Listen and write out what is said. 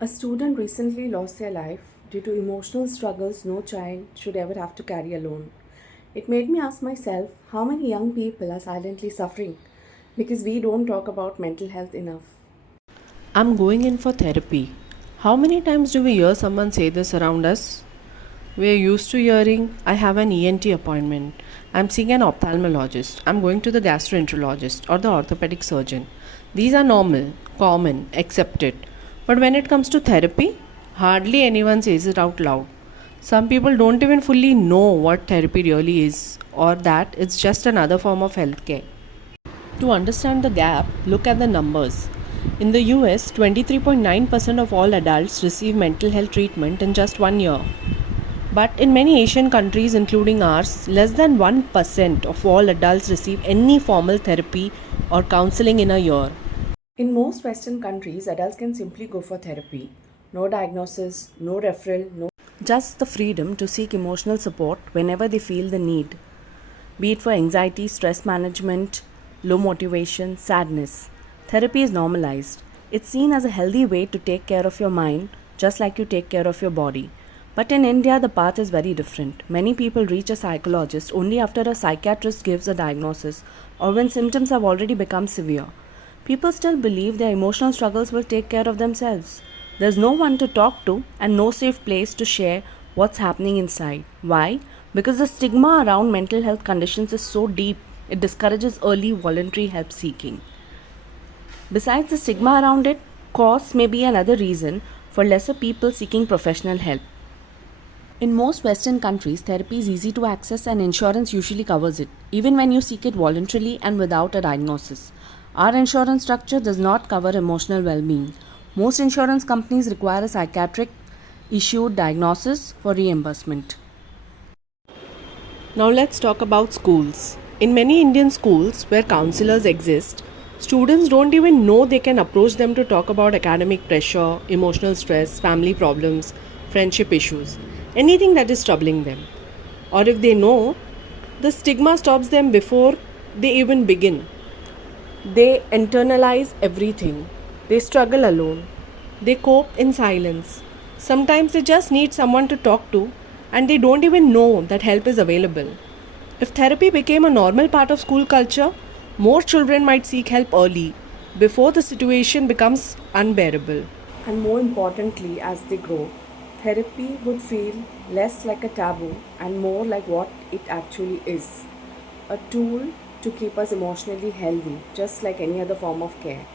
A student recently lost their life due to emotional struggles no child should ever have to carry alone. It made me ask myself how many young people are silently suffering because we don't talk about mental health enough. I'm going in for therapy. How many times do we hear someone say this around us? We're used to hearing, I have an ENT appointment, I'm seeing an ophthalmologist, I'm going to the gastroenterologist or the orthopedic surgeon. These are normal, common, accepted. But when it comes to therapy, hardly anyone says it out loud. Some people don't even fully know what therapy really is or that it's just another form of healthcare. To understand the gap, look at the numbers. In the US, 23.9% of all adults receive mental health treatment in just 1 year. But in many Asian countries, including ours, less than 1% of all adults receive any formal therapy or counseling in a year. In most Western countries, adults can simply go for therapy. No diagnosis, no referral, no just the freedom to seek emotional support whenever they feel the need, be it for anxiety, stress management, low motivation, sadness. Therapy is normalized. It's seen as a healthy way to take care of your mind, just like you take care of your body. But in India, the path is very different. Many people reach a psychologist only after a psychiatrist gives a diagnosis or when symptoms have already become severe. People still believe their emotional struggles will take care of themselves. There's no one to talk to and no safe place to share what's happening inside. Why? Because the stigma around mental health conditions is so deep, it discourages early voluntary help seeking. Besides the stigma around it, cost may be another reason for lesser people seeking professional help. In most Western countries, therapy is easy to access and insurance usually covers it, even when you seek it voluntarily and without a diagnosis. Our insurance structure does not cover emotional well being. Most insurance companies require a psychiatric issued diagnosis for reimbursement. Now let's talk about schools. In many Indian schools where counselors exist, students don't even know they can approach them to talk about academic pressure, emotional stress, family problems, friendship issues, anything that is troubling them. Or if they know, the stigma stops them before they even begin. They internalize everything. They struggle alone. They cope in silence. Sometimes they just need someone to talk to and they don't even know that help is available. If therapy became a normal part of school culture, more children might seek help early before the situation becomes unbearable. And more importantly, as they grow, therapy would feel less like a taboo and more like what it actually is, a tool to keep us emotionally healthy, just like any other form of care.